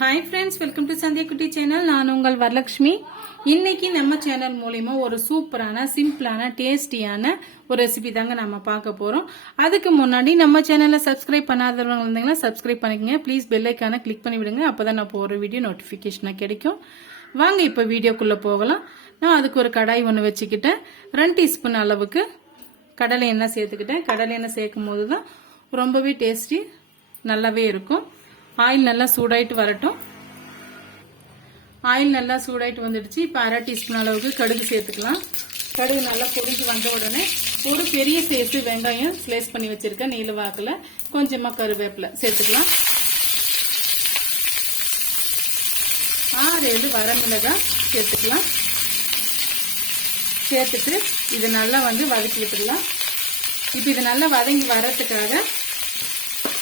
Hi friends welcome to Sandhya Kutti channel நான் உங்கள் வரலட்சுமி இன்னைக்கு நம்ம சேனல் மூலிமா ஒரு சூப்பரான சிம்பிளான டேஸ்டியான ஒரு ரெசிபி தாங்க நம்ம பார்க்க போகிறோம் அதுக்கு முன்னாடி நம்ம சேனலை சப்ஸ்கிரைப் பண்ணாதவங்க இருந்தீங்கன்னா சப்ஸ்கிரைப் பண்ணிக்கங்க. ப்ளீஸ் பெல்லைக்கான கிளிக் பண்ணி விடுங்க. அப்போ தான் நான் போகிற வீடியோ நோட்டிஃபிகேஷனாக கிடைக்கும். வாங்க இப்போ வீடியோக்குள்ளே போகலாம். நான் அதுக்கு ஒரு கடாய் ஒன்று வச்சுக்கிட்டேன். ரெண்டு டீஸ்பூன் அளவுக்கு கடலை எண்ணெய் சேர்த்துக்கிட்டேன். கடலை எண்ணெய் சேர்க்கும் போது தான் ரொம்பவே டேஸ்டி நல்லாவே இருக்கும். ஆயில் நல்லா சூடாயிட்டு வரட்டும். ஆயில் நல்லா சூடாயிட்டு வந்துடுச்சு. இப்போ அரை டீஸ்பூன் அளவுக்கு கடுகு சேர்த்துக்கலாம். கடுகு நல்லா பொரிஞ்சு வந்த உடனே ஒரு பெரிய சேர்த்து வெங்காயம் ஸ்லைஸ் பண்ணி வச்சிருக்கேன். நீல வாக்கில். கொஞ்சமாக கருவேப்பிலை சேர்த்துக்கலாம். ஆறு ஏழு வரமிளகாய் சேர்த்துக்கலாம். சேர்த்துட்டு இது நல்லா வந்து வதக்கி விட்டுடலாம். இப்போ இது நல்லா வதங்கி வரத்துக்காக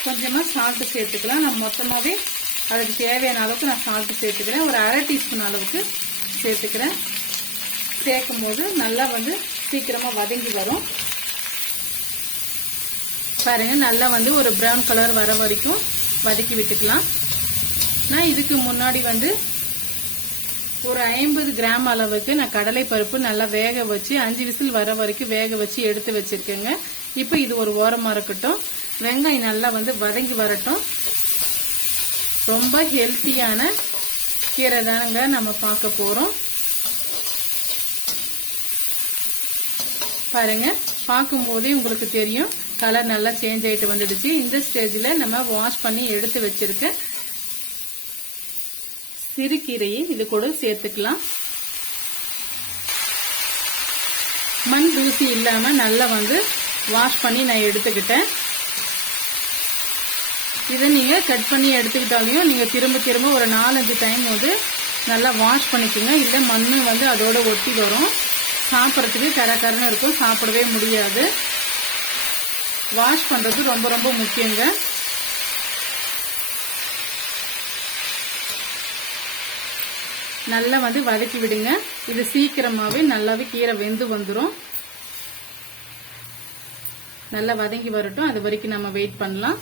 கொஞ்சமாக சால்ட்டு சேர்த்துக்கலாம். நான் மொத்தமாகவே அதுக்கு தேவையான அளவுக்கு நான் சால்ட்டு சேர்த்துக்கிறேன். ஒரு அரை டீஸ்பூன் அளவுக்கு சேர்த்துக்கிறேன். சேர்க்கும் போது நல்லா வந்து சீக்கிரமாக வதங்கி வரும். பாருங்க நல்லா வந்து ஒரு ப்ரௌன் கலர் வர வரைக்கும் வதக்கி விட்டுக்கலாம். நான் இதுக்கு முன்னாடி வந்து ஒரு ஐம்பது கிராம் அளவுக்கு நான் கடலை பருப்பு நல்லா வேக வச்சு அஞ்சு விசில் வர வரைக்கும் வேக வச்சு எடுத்து வச்சிருக்கேங்க. இப்போ இது ஒரு ஓரமாக இருக்கட்டும். வெங்காயம் நல்லா வந்து வதங்கி வரட்டும். ரொம்ப ஹெல்த்தியான கீரை தானுங்க நம்ம பார்க்க போகிறோம் பாருங்க பார்க்கும்போதே உங்களுக்கு தெரியும். கலர் நல்லா சேஞ்ச் ஆகிட்டு வந்துடுச்சு. இந்த ஸ்டேஜில் நம்ம வாஷ் பண்ணி எடுத்து வச்சிருக்க சிறுகீரையை இது கூட சேர்த்துக்கலாம். மண் தூசி இல்லாமல் நல்லா வந்து வாஷ் பண்ணி நான் எடுத்துக்கிட்டேன். இதை நீங்கள் கட் பண்ணி எடுத்துக்கிட்டாலையும் நீங்கள் திரும்ப திரும்ப ஒரு நாலஞ்சு டைம் வந்து நல்லா வாஷ் பண்ணிக்கோங்க. இல்லை மண் வந்து அதோட ஒட்டி வரும். சாப்பிட்றதுக்கு கரக்கரன்னு இருக்கும். சாப்பிடவே முடியாது. வாஷ் பண்ணுறது ரொம்ப ரொம்ப முக்கியங்க. நல்லா வந்து வதக்கி விடுங்க. இது சீக்கிரமாகவே நல்லாவே கீரை வெந்து வந்துடும் நல்லா வதங்கி வரட்டும். அது வரைக்கும் நம்ம வெயிட் பண்ணலாம்.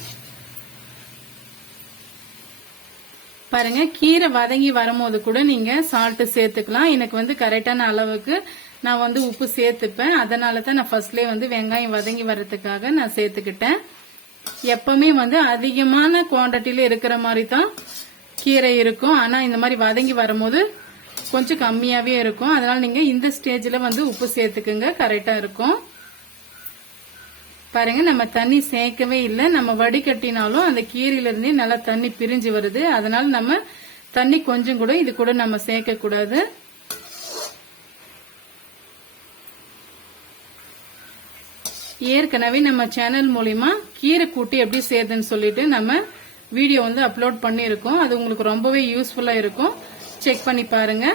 பாருங்க கீரை வதங்கி வரும்போது கூட நீங்க சால்ட் சேர்த்துக்கலாம். எனக்கு வந்து கரெக்டான அளவுக்கு நான் வந்து உப்பு சேர்த்துப்பேன். அதனால தான் நான் ஃபர்ஸ்ட்லேயே வந்து வெங்காயம் வதங்கி வர்றதுக்காக நான் சேர்த்துக்கிட்டேன். எப்பவுமே வந்து அதிகமான குவான்டிட்டியில இருக்கிற மாதிரி தான் கீரை இருக்கும். ஆனா இந்த மாதிரி வதங்கி வரும்போது கொஞ்சம் கம்மியாவே இருக்கும். அதனால நீங்க இந்த ஸ்டேஜ்ல வந்து உப்பு சேர்த்துக்குங்க. கரெக்டா இருக்கும். பாருங்க நம்ம தண்ணி சேர்க்கவே இல்லை. நம்ம வடிகட்டினாலும் அந்த கீரையிலிருந்தே நல்லா தண்ணி பிரிஞ்சு வருது. அதனால நம்ம தண்ணி கொஞ்சம் கூட இது கூட நம்ம சேர்க்க கூடாது. ஏற்கனவே நம்ம சேனல் மூலியமா கீரை கூட்டி எப்படி செய்யுதுன்னு சொல்லிட்டு நம்ம வீடியோ வந்து அப்லோட் பண்ணியிருக்கோம். அது உங்களுக்கு ரொம்பவே யூஸ்ஃபுல்லா இருக்கும். செக் பண்ணி பாருங்க.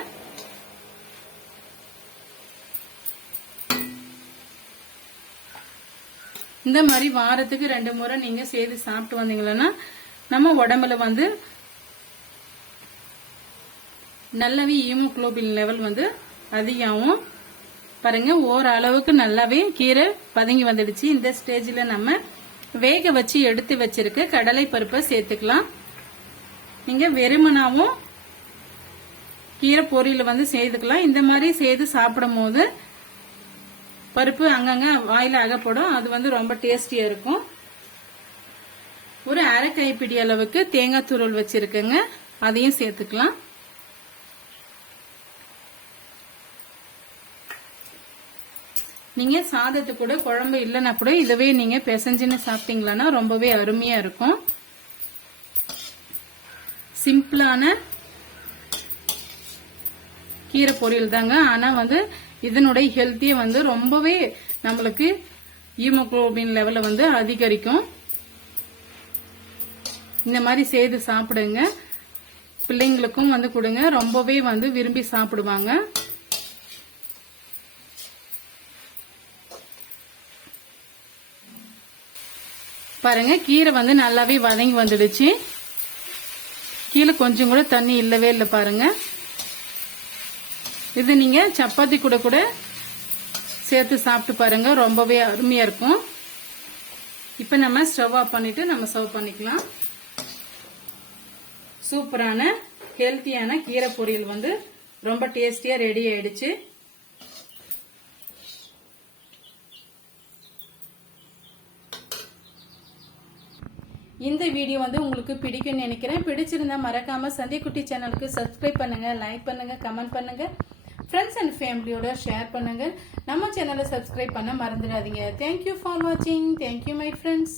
இந்த மாதிரி வாரத்துக்கு ரெண்டு முறை நீங்க செய்து சாப்பிட்டு வந்தீங்கன்னா நம்ம உடம்புல வந்து நல்லாவே ஹீமோகுளோபின் லெவல் வந்து அதிகமாகும். பாருங்க ஓரளவுக்கு நல்லாவே கீரை பதுங்கி வந்துடுச்சு. இந்த ஸ்டேஜ்ல நம்ம வேக வச்சு எடுத்து வச்சிருக்க கடலை பருப்பை சேர்த்துக்கலாம். நீங்க வெறுமனாவும் கீரை பொரியல் வந்து செய்துக்கலாம் இந்த மாதிரி செய்து சாப்பிடும் போது பருப்பு அங்கங்க வாயில அகப்படும். அது வந்து ரொம்ப டேஸ்டியா இருக்கும். ஒரு அரை கைப்பிடி அளவுக்கு தேங்காய் துருள் வச்சிருக்கேங்க. அதையும் சேர்த்துக்கலாம். நீங்க சாதத்து கூட குழம்பு இல்லைன்னா கூட இதுவே நீங்க பிசைஞ்சுன்னு சாப்பிட்டீங்களான்னா ரொம்பவே அருமையா இருக்கும். சிம்பிளான கீரை பொரியல் தாங்க. ஆனா வந்து இதனுடைய ஹெல்த்தியை வந்து ரொம்பவே நம்மளுக்கு ஹீமோகுளோபின் லெவலை வந்து அதிகரிக்கும். இந்த மாதிரி செய்து சாப்பிடுங்க. பிள்ளைங்களுக்கும் வந்து கொடுங்க. ரொம்பவே வந்து விரும்பி சாப்பிடுவாங்க. பாருங்க கீரை வந்து நல்லாவே வதங்கி வந்துடுச்சு. கீழே கொஞ்சம் கூட தண்ணி இல்லவே இல்லை பாருங்க. இது நீங்க சப்பாத்தி கூட கூட சேர்த்து சாப்பிட்டு பாருங்க. ரொம்பவே அருமையா இருக்கும். இப்ப நம்ம ஸ்டவ் ஆஃப் பண்ணிட்டு நம்ம சர்வ் பண்ணிக்கலாம். சூப்பரான ஹெல்த்தியான கீரை பொரியல் வந்து ரொம்ப டேஸ்டியா ரெடி ஆயிடுச்சு. இந்த வீடியோ வந்து உங்களுக்கு பிடிக்கும்னு நினைக்கிறேன். பிடிச்சிருந்தா மறக்காம சந்திக்குட்டி சேனலுக்கு சப்ஸ்கிரைப் பண்ணுங்க லைக் பண்ணுங்க கமெண்ட் பண்ணுங்க. ஃப்ரெண்ட்ஸ் அண்ட் ஃபேமிலியோட ஷேர் பண்ணுங்க. நம்ம சேனலை சப்ஸ்கிரைப் பண்ண மறந்துடாதீங்க. தேங்க்யூ ஃபார் வாட்சிங் தேங்க்யூ மை ஃப்ரெண்ட்ஸ்